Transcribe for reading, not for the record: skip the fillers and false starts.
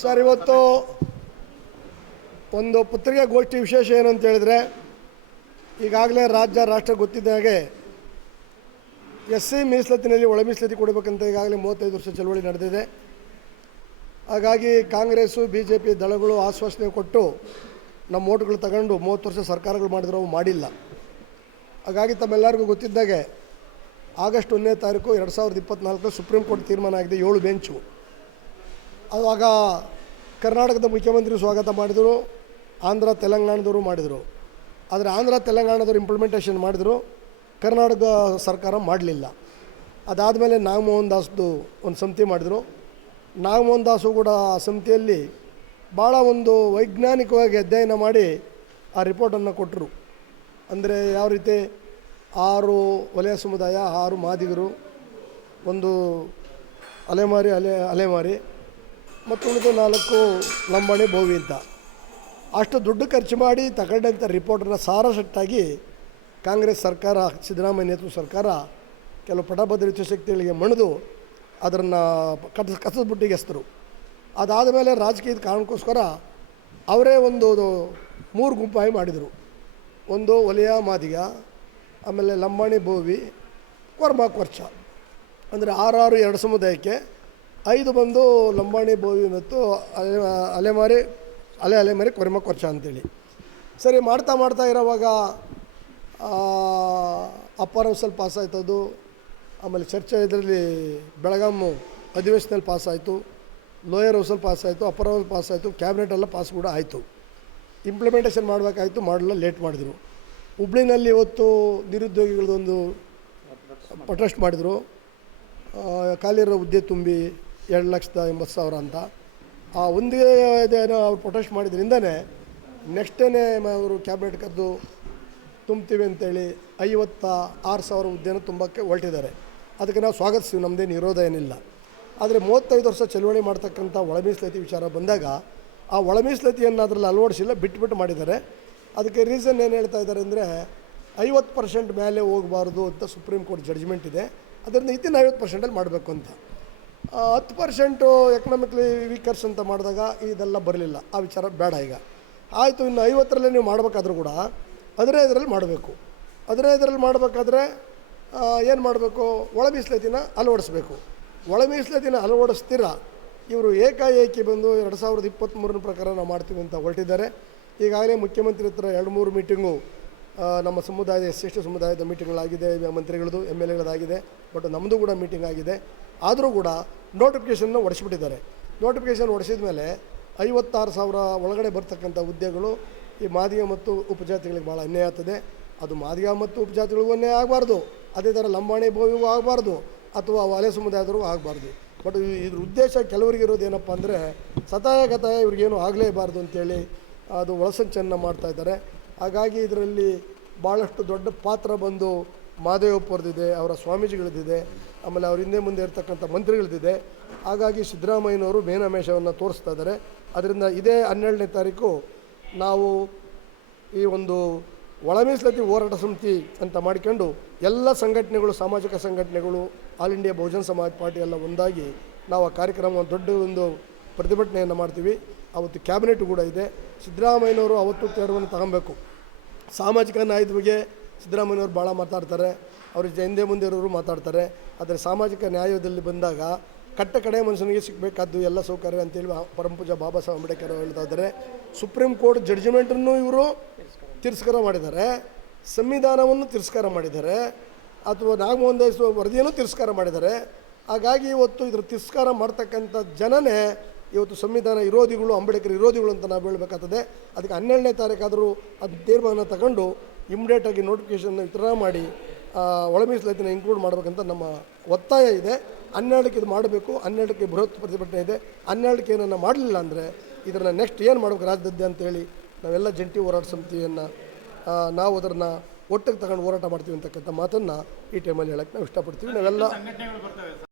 Sir, ಇವತ್ತು ಒಂದು ಪತ್ರಿಕಾಗೋಷ್ಠಿ ವಿಶೇಷ ಏನು ಅಂತ ಹೇಳಿದರೆ, ಈಗಾಗಲೇ ರಾಷ್ಟ್ರ ಗೊತ್ತಿದ್ದ ಹಾಗೆ SC ಮೀಸಲಾತಿನಲ್ಲಿ ಒಳ ಮೀಸಲಾತಿ ಕೊಡಬೇಕಂತ ಈಗಾಗಲೇ 35 ವರ್ಷ ಚಳವಳಿ ನಡೆದಿದೆ. ಹಾಗಾಗಿ ಕಾಂಗ್ರೆಸ್ಸು BJP ದಳಗಳು ಆಶ್ವಾಸನೆ ಕೊಟ್ಟು ನಮ್ಮ ಓಟ್ಗಳು ತಗೊಂಡು 30 ವರ್ಷ ಸರ್ಕಾರಗಳು ಮಾಡಿದ್ರು, ಅವು ಮಾಡಿಲ್ಲ. ಹಾಗಾಗಿ ತಮ್ಮೆಲ್ಲರಿಗೂ ಗೊತ್ತಿದ್ದಾಗೆ ಆಗಸ್ಟ್ 1ನೇ ತಾರೀಕು 2024 ಸುಪ್ರೀಂ ಕೋರ್ಟ್ ತೀರ್ಮಾನ ಆಗಿದೆ, 7 ಬೆಂಚು. ಆವಾಗ ಕರ್ನಾಟಕದ ಮುಖ್ಯಮಂತ್ರಿ ಸ್ವಾಗತ ಮಾಡಿದರು, ಆಂಧ್ರ ತೆಲಂಗಾಣದವರು ಮಾಡಿದರು. ಆದರೆ ಆಂಧ್ರ ತೆಲಂಗಾಣದವರು ಇಂಪ್ಲಿಮೆಂಟೇಷನ್ ಮಾಡಿದರು, ಕರ್ನಾಟಕ ಸರ್ಕಾರ ಮಾಡಲಿಲ್ಲ. ಅದಾದಮೇಲೆ ನಾಗಮೋಹನ್ ದಾಸ್ದು ಒಂದು ಸಮಿತಿ ಮಾಡಿದರು. ನಾಗಮೋಹನ್ ದಾಸು ಕೂಡ ಆ ಸಮಿತಿಯಲ್ಲಿ ಭಾಳ ಒಂದು ವೈಜ್ಞಾನಿಕವಾಗಿ ಅಧ್ಯಯನ ಮಾಡಿ ಆ ರಿಪೋರ್ಟನ್ನು ಕೊಟ್ಟರು. ಅಂದರೆ ಯಾವ ರೀತಿ 6 ವಲಯ ಸಮುದಾಯ, 6 ಮಾದಿಗರು, ಒಂದು ಅಲೆಮಾರಿ ಮತ್ತು ಉಳಿದ 4 ಲಂಬಾಣಿ ಬೋವಿ ಅಂತ ಅಷ್ಟು ದುಡ್ಡು ಖರ್ಚು ಮಾಡಿ ತಗೊಂಡಂಥ ರಿಪೋರ್ಟನ್ನು ಸಾರಸಟ್ಟಾಗಿ ಕಾಂಗ್ರೆಸ್ ಸರ್ಕಾರ, ಸಿದ್ದರಾಮಯ್ಯ ನೇತೃತ್ವ ಸರ್ಕಾರ ಕೆಲವು ಪಟಭದ್ರ ಶಕ್ತಿಗಳಿಗೆ ಮಣಿದು ಅದನ್ನು ಕಸದ ಬುಟ್ಟಿಗೆ ಎಸ್ತರು. ಅದಾದ ಮೇಲೆ ರಾಜಕೀಯದ ಕಾರಣಕ್ಕೋಸ್ಕರ ಅವರೇ ಒಂದು 3 ಗುಂಪಾಗಿ ಮಾಡಿದರು. ಒಂದು ವಲಯ ಮಾದಿಗ, ಆಮೇಲೆ ಲಂಬಾಣಿ ಬೋವಿ, ಕೊರ್ಚ. ಅಂದರೆ 6 2 ಸಮುದಾಯಕ್ಕೆ 5 ಬಂದು ಲಂಬಾಣಿ ಬೋವಿ ಮತ್ತು ಅಲೆಮಾರಿ ಕೊರ್ಚ ಅಂತೇಳಿ. ಸರಿ, ಮಾಡ್ತಾ ಇರೋವಾಗ ಅಪ್ಪರ್ ಹೌಸಲ್ಲಿ ಪಾಸಾಯ್ತದು. ಆಮೇಲೆ ಚರ್ಚೆ ಇದರಲ್ಲಿ ಬೆಳಗಾಂ ಅಧಿವೇಶನದಲ್ಲಿ ಪಾಸಾಯಿತು, ಲೋಯರ್ ಹೌಸಲ್ಲಿ ಪಾಸಾಯಿತು, ಅಪ್ಪರ್ ಹೌಸ್ ಪಾಸಾಯಿತು, ಕ್ಯಾಬಿನೆಟೆಲ್ಲ ಪಾಸ್ ಕೂಡ ಆಯಿತು. ಇಂಪ್ಲಿಮೆಂಟೇಷನ್ ಮಾಡಬೇಕಾಯಿತು, ಮಾಡಲ್ಲ, ಲೇಟ್ ಮಾಡಿದರು. ಹುಬ್ಳಿನಲ್ಲಿ ಇವತ್ತು ನಿರುದ್ಯೋಗಿಗಳದೊಂದು ಪ್ರೊಟೆಸ್ಟ್ ಮಾಡಿದರು. ಖಾಲಿರೋ ಹುದ್ದೆ ತುಂಬಿ 2,80,000 ಅಂತ. ಆ ಒಂದೇ ಇದೇನೋ ಅವ್ರು ಪ್ರೊಟೆಸ್ಟ್ ಮಾಡಿದ್ರಿಂದನೇ ನೆಕ್ಸ್ಟ್ ಡೇನೇ ಅವರು ಕ್ಯಾಬಿನೆಟ್ ಕರೆದು ತುಂಬ್ತೀವಿ ಅಂತೇಳಿ 56,000 ಹುದ್ದೆನ ತುಂಬಕ್ಕೆ ಹೊರಟಿದ್ದಾರೆ. ಅದಕ್ಕೆ ನಾವು ಸ್ವಾಗತಿಸ್ತೀವಿ, ನಮ್ಮದೇನು ವಿರೋಧ ಏನಿಲ್ಲ. ಆದರೆ 35 ವರ್ಷ ಚಳವಳಿ ಮಾಡ್ತಕ್ಕಂಥ ಒಳ ಮೀಸಲಾತಿ ವಿಚಾರ ಬಂದಾಗ ಆ ಒಳ ಮೀಸಲಾತಿಯನ್ನು ಅದರಲ್ಲಿ ಅಳವಡಿಸಿಲ್ಲ, ಬಿಟ್ಟು ಮಾಡಿದ್ದಾರೆ. ಅದಕ್ಕೆ ರೀಸನ್ ಏನು ಹೇಳ್ತಾ ಇದ್ದಾರೆ ಅಂದರೆ 50% ಮೇಲೆ ಹೋಗಬಾರ್ದು ಅಂತ ಸುಪ್ರೀಂ ಕೋರ್ಟ್ ಜಡ್ಜ್ಮೆಂಟ್ ಇದೆ. ಅದರಿಂದ ಇದನ್ನು 50%ಅಲ್ಲಿ ಮಾಡಬೇಕು ಅಂತ. 10% ಎಕನಾಮಿಕ್ಲಿ ವೀಕರ್ಸ್ ಅಂತ ಮಾಡಿದಾಗ ಇದೆಲ್ಲ ಬರಲಿಲ್ಲ, ಆ ವಿಚಾರ ಬೇಡ. ಈಗ ಆಯಿತು, ಇನ್ನು 50ರಲ್ಲೇ ನೀವು ಮಾಡಬೇಕಾದ್ರೂ ಕೂಡ 15ರಲ್ಲಿ ಮಾಡಬೇಕು. 15ರಲ್ಲಿ ಮಾಡಬೇಕಾದ್ರೆ ಏನು ಮಾಡಬೇಕು? ಒಳ ಮೀಸಲಾತಿನ ಅಳವಡಿಸ್ಬೇಕು. ಒಳ ಮೀಸಲಾತಿನ ಅಳವಡಿಸ್ತೀರ ಇವರು ಏಕಾಏಕಿ ಬಂದು 2023 ಪ್ರಕಾರ ನಾವು ಮಾಡ್ತೀವಿ ಅಂತ ಹೊರಟಿದ್ದಾರೆ. ಈಗಾಗಲೇ ಮುಖ್ಯಮಂತ್ರಿ ಹತ್ರ 2-3 ಮೀಟಿಂಗು ನಮ್ಮ ಸಮುದಾಯದ SC ಸಮುದಾಯದ ಮೀಟಿಂಗ್ಗಳಾಗಿದೆ, ಮಂತ್ರಿಗಳದ್ದು MLAಗಳದಾಗಿದೆ. ಬಟ್ ನಮ್ಮದು ಕೂಡ ಮೀಟಿಂಗ್ ಆಗಿದೆ. ಆದರೂ ಕೂಡ ನೋಟಿಫಿಕೇಷನ್ನ ಹೊಡೆಸಿಬಿಟ್ಟಿದ್ದಾರೆ. ನೋಟಿಫಿಕೇಷನ್ ಹೊಡೆಸಿದ ಮೇಲೆ 56,000 ಒಳಗಡೆ ಬರ್ತಕ್ಕಂಥ ಹುದ್ದೆಗಳು ಈ ಮಾದಿಗ ಮತ್ತು ಉಪಜಾತಿಗಳಿಗೆ ಭಾಳ ಅನ್ಯಾಯ ಆಗ್ತದೆ. ಅದು ಮಾದಿಗ ಮತ್ತು ಉಪಜಾತಿಗಳಿಗೂ ಅನ್ಯಾಯ ಆಗಬಾರ್ದು, ಅದೇ ಥರ ಲಂಬಾಣಿ ಬೋವಿಗೂ ಆಗಬಾರ್ದು, ಅಥವಾ ವಲಯ ಸಮುದಾಯದವ್ರಿಗೂ ಆಗಬಾರ್ದು. ಬಟ್ ಇದ್ರ ಉದ್ದೇಶ ಕೆಲವರಿಗೆ ಇರೋದು ಏನಪ್ಪ ಅಂದರೆ ಗತಾಯ ಇವ್ರಿಗೇನು ಆಗಲೇಬಾರ್ದು ಅಂತೇಳಿ ಅದು ಒಳಸಂಚನ್ನು ಮಾಡ್ತಾಯಿದ್ದಾರೆ. ಹಾಗಾಗಿ ಇದರಲ್ಲಿ ಭಾಳಷ್ಟು ದೊಡ್ಡ ಪಾತ್ರ ಬಂದು ಮಾದೇವಪ್ಪರದಿದೆ, ಅವರ ಸ್ವಾಮೀಜಿಗಳದ್ದಿದೆ, ಆಮೇಲೆ ಅವ್ರ ಹಿಂದೆ ಮುಂದೆ ಇರ್ತಕ್ಕಂಥ ಮಂತ್ರಿಗಳದ್ದಿದೆ. ಹಾಗಾಗಿ ಸಿದ್ದರಾಮಯ್ಯನವರು ಮೇನಾಮೇಷವನ್ನು ತೋರಿಸ್ತಾ ಇದ್ದಾರೆ. ಅದರಿಂದ ಇದೇ 12ನೇ ತಾರೀಕು ನಾವು ಈ ಒಂದು ಒಳ ಮೀಸಲಾತಿ ಹೋರಾಟ ಸಮಿತಿ ಅಂತ ಮಾಡಿಕೊಂಡು ಎಲ್ಲ ಸಂಘಟನೆಗಳು, ಸಾಮಾಜಿಕ ಸಂಘಟನೆಗಳು, ಆಲ್ ಇಂಡಿಯಾ ಬಹುಜನ ಸಮಾಜ ಪಾರ್ಟಿ ಎಲ್ಲ ಒಂದಾಗಿ ನಾವು ಆ ಕಾರ್ಯಕ್ರಮ ದೊಡ್ಡ ಒಂದು ಪ್ರತಿಭಟನೆಯನ್ನು ಮಾಡ್ತೀವಿ. ಅವತ್ತು ಕ್ಯಾಬಿನೆಟ್ ಕೂಡ ಇದೆ. ಸಿದ್ದರಾಮಯ್ಯನವರು ಅವತ್ತು ತೀರ್ಮಾನ ತಗೊಬೇಕು. ಸಾಮಾಜಿಕ ನ್ಯಾಯದ ಬಗ್ಗೆ ಸಿದ್ದರಾಮಯ್ಯನವರು ಭಾಳ ಮಾತಾಡ್ತಾರೆ, ಅವ್ರ ಹಿಂದೆ ಮುಂದೆ ಇರೋರು ಮಾತಾಡ್ತಾರೆ. ಆದರೆ ಸಾಮಾಜಿಕ ನ್ಯಾಯದಲ್ಲಿ ಬಂದಾಗ ಕಡೆ ಮನುಷ್ಯನಿಗೆ ಸಿಗಬೇಕಾದ್ದು ಎಲ್ಲ ಸೌಕರ್ಯ ಅಂತೇಳಿ ಪರಮಪೂಜ ಬಾಬಾ ಸಾಹೇಬ್ ಅಂಬೇಡ್ಕರ್ ಹೇಳ್ತಾ ಇದ್ದಾರೆ. ಸುಪ್ರೀಂ ಕೋರ್ಟ್ ಜಡ್ಜ್ಮೆಂಟನ್ನು ಇವರು ತಿರಸ್ಕಾರ ಮಾಡಿದ್ದಾರೆ, ಸಂವಿಧಾನವನ್ನು ತಿರಸ್ಕಾರ ಮಾಡಿದ್ದಾರೆ, ಅಥವಾ ನಾಗಮೋಹನ್ ದಾಸ್ ವರದಿಯನ್ನು ತಿರಸ್ಕಾರ ಮಾಡಿದ್ದಾರೆ. ಹಾಗಾಗಿ ಇವತ್ತು ಇದ್ರ ತಿರಸ್ಕಾರ ಮಾಡ್ತಕ್ಕಂಥ ಜನನೇ ಇವತ್ತು ಸಂವಿಧಾನ ವಿರೋಧಿಗಳು, ಅಂಬೇಡ್ಕರ್ ವಿರೋಧಿಗಳು ಅಂತ ನಾವು ಹೇಳಬೇಕಾಗ್ತದೆ. ಅದಕ್ಕೆ 12ನೇ ತಾರೀಕಾದರೂ ಅದು ತೀರ್ಮಾನ ತಗೊಂಡು ಇಮಿಡಿಯೇಟಾಗಿ ನೋಟಿಫಿಕೇಷನ್ನ ವಿತರಣೆ ಮಾಡಿ ಒಳ ಮೀಸಲಾತಿನ ಇನ್ಕ್ಲೂಡ್ ಮಾಡಬೇಕಂತ ನಮ್ಮ ಒತ್ತಾಯ ಇದೆ. 12ಕ್ಕೆ ಇದು ಮಾಡಬೇಕು. 12ಕ್ಕೆ ಬೃಹತ್ ಪ್ರತಿಭಟನೆ ಇದೆ. 12ಕ್ಕೆ ಏನನ್ನು ಮಾಡಲಿಲ್ಲ ಅಂದರೆ ಇದನ್ನು ನೆಕ್ಸ್ಟ್ ಏನು ಮಾಡಬೇಕು ರಾಜ್ಯದಲ್ಲಿ ಅಂತೇಳಿ ನಾವೆಲ್ಲ ಜಂಟಿ ಹೋರಾಟ ಸಮಿತಿಯನ್ನು ನಾವು ಅದನ್ನು ಒಟ್ಟಿಗೆ ತಗೊಂಡು ಹೋರಾಟ ಮಾಡ್ತೀವಿ ಅಂತಕ್ಕಂಥ ಮಾತನ್ನು ಈ ಟೈಮಲ್ಲಿ ಹೇಳೋಕ್ಕೆ ನಾವು ಇಷ್ಟಪಡ್ತೀವಿ. ನಾವೆಲ್ಲ